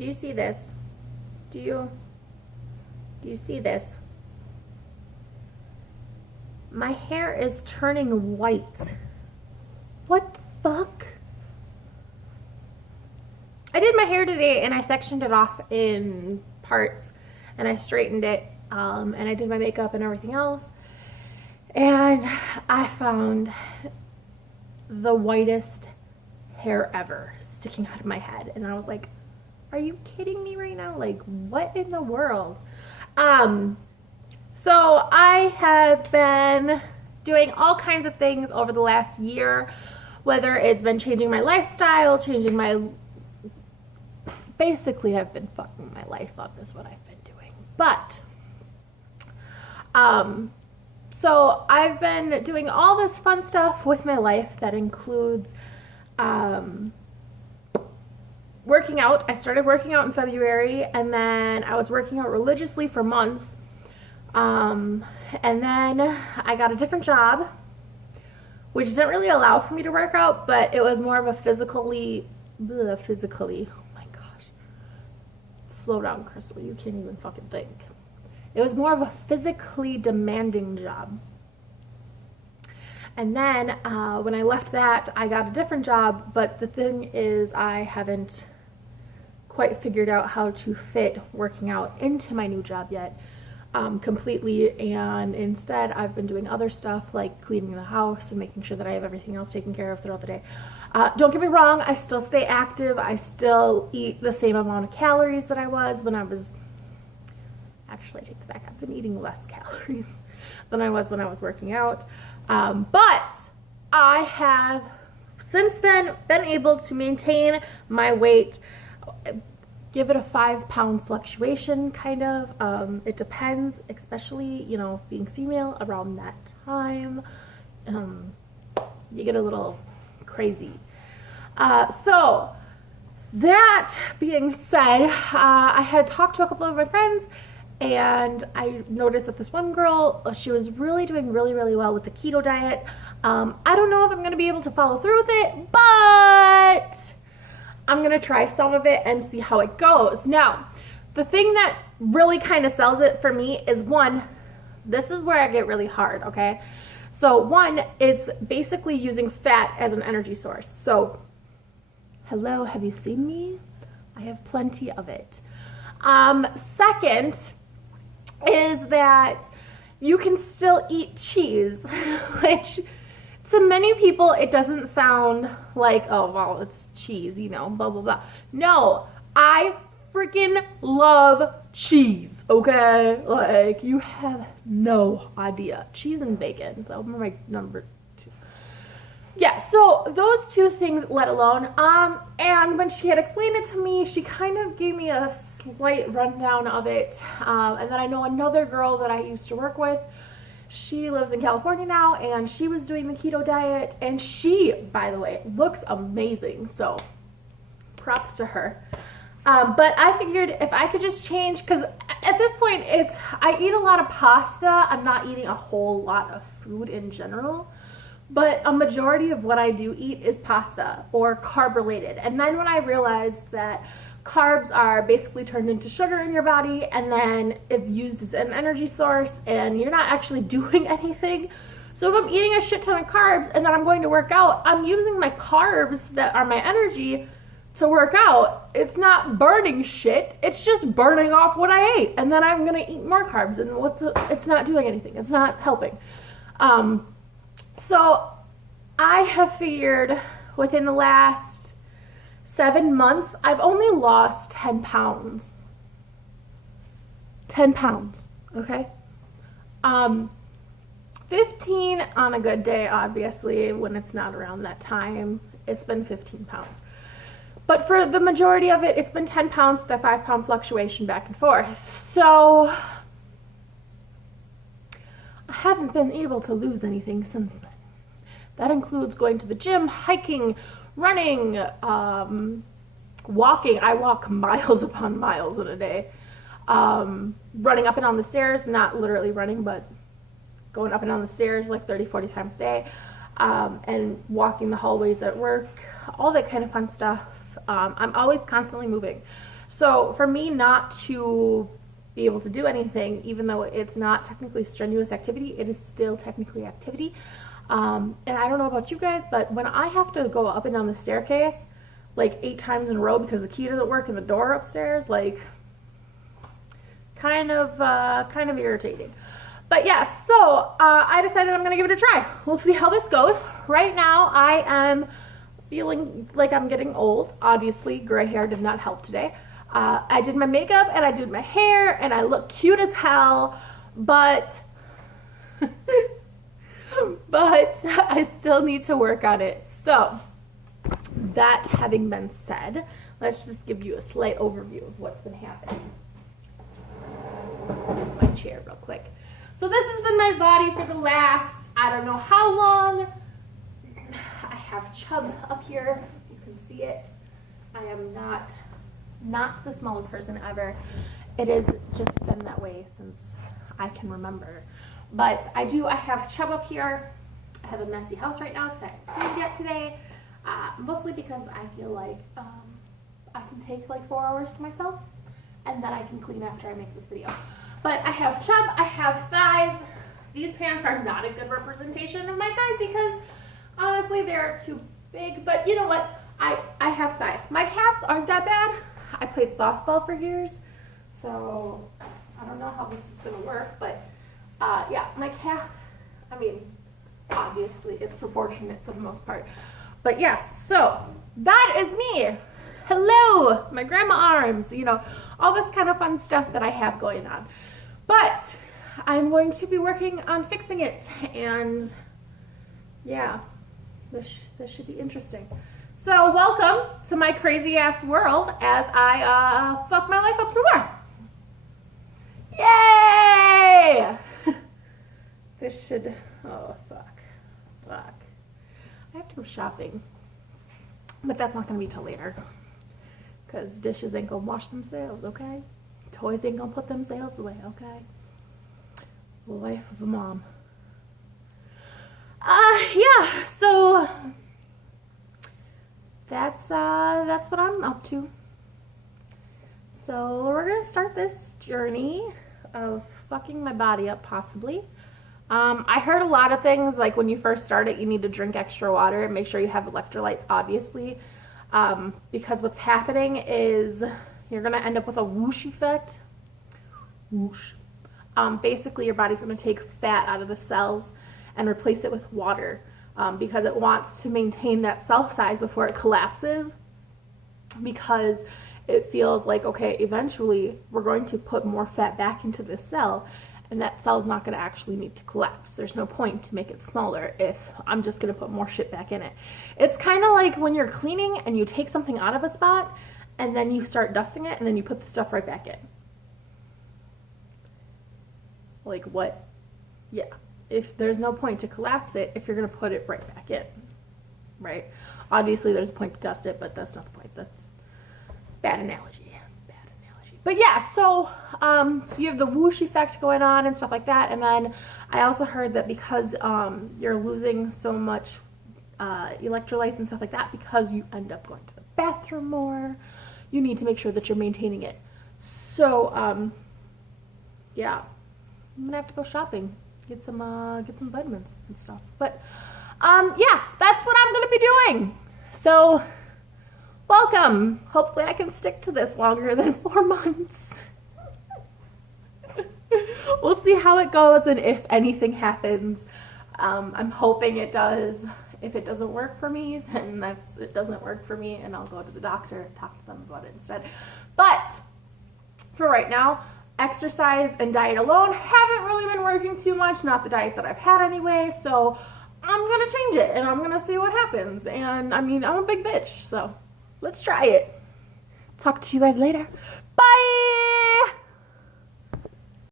Do you see this? Do you? Do you see this? My hair is turning white. What the fuck? I did my hair today and I sectioned it off in parts and I straightened it and I did my makeup and everything else. And I found the whitest hair ever sticking out of my head. And I was like, are you kidding me right now? Like, what in the world? So I have been doing all kinds of things over the last year, whether it's been changing my lifestyle, changing my... Basically, I've been fucking my life up is what I've been doing. But, so I've been doing all this fun stuff with my life that includes, working out. I started working out in February, and then I was working out religiously for months. And then I got a different job, which didn't really allow for me to work out, but it was more of a physically, oh my gosh. Slow down, Crystal, you can't even fucking think. It was more of a physically demanding job. And then when I left that, I got a different job, but the thing is I haven't quite figured out how to fit working out into my new job yet completely, and instead I've been doing other stuff like cleaning the house and making sure that I have everything else taken care of throughout the day. Don't get me wrong, I still stay active. I still eat the same amount of calories that I was when I was... Actually, I take that back. I've been eating less calories than I was when I was working out. But I have since then been able to maintain my weight, give it a 5-pound fluctuation kind of. It depends, especially, you know, being female around that time. You get a little crazy. So that being said, I had talked to a couple of my friends, and I noticed that this one girl, she was really doing really well with the keto diet. I don't know if I'm going to be able to follow through with it, but I'm going to try some of it and see how it goes. Now, the thing that really kind of sells it for me is, one, this is where I get really hard, okay? So one, it's basically using fat as an energy source. So, hello, have you seen me? I have plenty of it. Second is that you can still eat cheese, which to many people it doesn't sound like, oh, well, it's cheese, you know, blah, blah, blah. No, I freaking love cheese, okay? Like, you have no idea. Cheese and bacon, that was my number 2. Yeah, so those 2 things let alone. And when she had explained it to me, she kind of gave me a slight rundown of it. And then I know another girl that I used to work with. She lives in California now, and she was doing the keto diet, and she, by the way, looks amazing. So props to her. But I figured if I could just change, because at this point I eat a lot of pasta. I'm not eating a whole lot of food in general. But a majority of what I do eat is pasta or carb related. And then when I realized that carbs are basically turned into sugar in your body, and then it's used as an energy source, and you're not actually doing anything. So if I'm eating a shit ton of carbs and then I'm going to work out, I'm using my carbs that are my energy to work out. It's not burning shit. It's just burning off what I ate. And then I'm going to eat more carbs, and it's not doing anything. It's not helping. So I have figured within the last 7 months, I've only lost 10 pounds. 10 pounds, okay? 15 on a good day, obviously, when it's not around that time. It's been 15 pounds. But for the majority of it, it's been 10 pounds with a 5-pound fluctuation back and forth. So I haven't been able to lose anything since then. That includes going to the gym, hiking, running, walking. I walk miles upon miles in a day. Running up and down the stairs, not literally running, but going up and down the stairs like 30, 40 times a day. And walking the hallways at work, all that kind of fun stuff. I'm always constantly moving. So for me not to be able to do anything, even though it's not technically strenuous activity, it is still technically activity. And I don't know about you guys, but when I have to go up and down the staircase like 8 times in a row because the key doesn't work in the door upstairs, like kind of irritating. But yeah, so I decided I'm gonna give it a try. We'll see how this goes. Right now I am feeling like I'm getting old. Obviously, gray hair did not help today. I did my makeup and I did my hair and I look cute as hell, but I still need to work on it. So that having been said, let's just give you a slight overview of what's been happening. My chair real quick. So this has been my body for the last, I don't know how long. I have chub up here, you can see it. I am not the smallest person ever. It has just been that way since I can remember. But I have chub up here. I have a messy house right now because I haven't cleaned yet today. Mostly because I feel like I can take like 4 hours to myself and then I can clean after I make this video. But I have chub, I have thighs. These pants are not a good representation of my thighs because honestly they're too big, but you know what? I have thighs. My calves aren't that bad. I played softball for years, so I don't know how this is gonna work, but yeah, my calf, I mean, obviously it's proportionate for the most part. But yes, so that is me. Hello, my grandma arms, you know, all this kind of fun stuff that I have going on. But I'm going to be working on fixing it, and yeah, this should be interesting. So welcome to my crazy ass world as I fuck my life up some more. Yay! This should, oh fuck. I have to go shopping, but that's not gonna be till later because dishes ain't gonna wash themselves, okay? Toys ain't gonna put themselves away, okay? The life of a mom. Yeah, so that's what I'm up to. So we're gonna start this journey of fucking my body up, possibly. I heard a lot of things, like when you first start it, you need to drink extra water and make sure you have electrolytes, obviously, because what's happening is you're gonna end up with a whoosh effect. Whoosh. Basically, your body's gonna take fat out of the cells and replace it with water. Because it wants to maintain that cell size before it collapses, because it feels like, okay, eventually we're going to put more fat back into this cell and that cell's not going to actually need to collapse. There's no point to make it smaller if I'm just going to put more shit back in it. It's kind of like when you're cleaning and you take something out of a spot and then you start dusting it and then you put the stuff right back in. Like what? Yeah. If there's no point to collapse it if you're going to put it right back in, right? Obviously there's a point to dust it, but that's not the point. That's bad analogy. But yeah, so you have the whoosh effect going on and stuff like that. And then I also heard that because you're losing so much electrolytes and stuff like that, because you end up going to the bathroom more, you need to make sure that you're maintaining it. So yeah, I'm gonna have to go shopping, get some vitamins and stuff. But yeah, that's what I'm gonna be doing. So welcome. Hopefully I can stick to this longer than 4 months. We'll see how it goes and if anything happens. I'm hoping it does. If it doesn't work for me, then it doesn't work for me, and I'll go to the doctor and talk to them about it instead. But for right now, exercise and diet alone haven't really been working too much, not the diet that I've had anyway, so I'm gonna change it and I'm gonna see what happens. And I mean, I'm a big bitch, so let's try it. Talk to you guys later. Bye!